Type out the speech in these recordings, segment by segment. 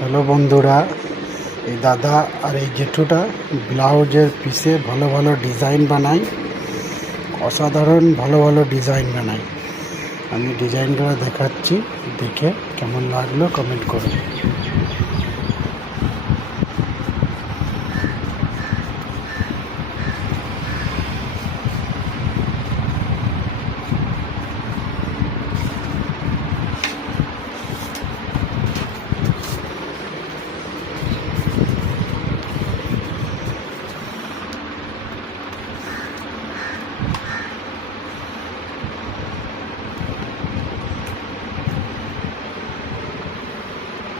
Hello বন্ধুরা, এই দাদা আর এই জেঠুটা ব্লাউজের পিসে ভালো ভালো ডিজাইন বানায়, অসাধারণ ভালো ভালো ডিজাইন বানায়। আমি ডিজাইনগুলো দেখাচ্ছি, দেখে কেমন লাগলো কমেন্ট করুন।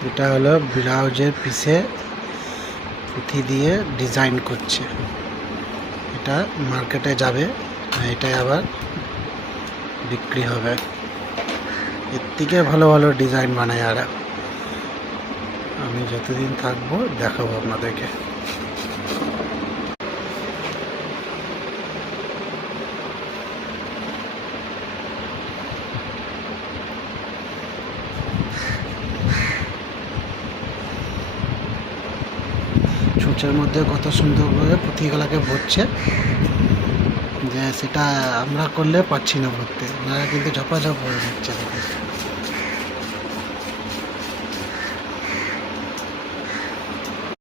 এটা হলো ব্লাউজের পিসে পুঁথি দিয়ে ডিজাইন করছে। এটা মার্কেটে যাবে, এটাই আবার বিক্রি হবে। এর থেকে ভালো ভালো ডিজাইন বানায়। আর আমি যতদিন থাকবো দেখাবো আপনাদেরকে। সূচের মধ্যে কত সুন্দর করে পুঁথিগুলাকে ভরছে, যে সেটা আমরা করলে পাচ্ছি না ভরতে, ওনারা কিন্তু ঝপাঝপ করে দিচ্ছে।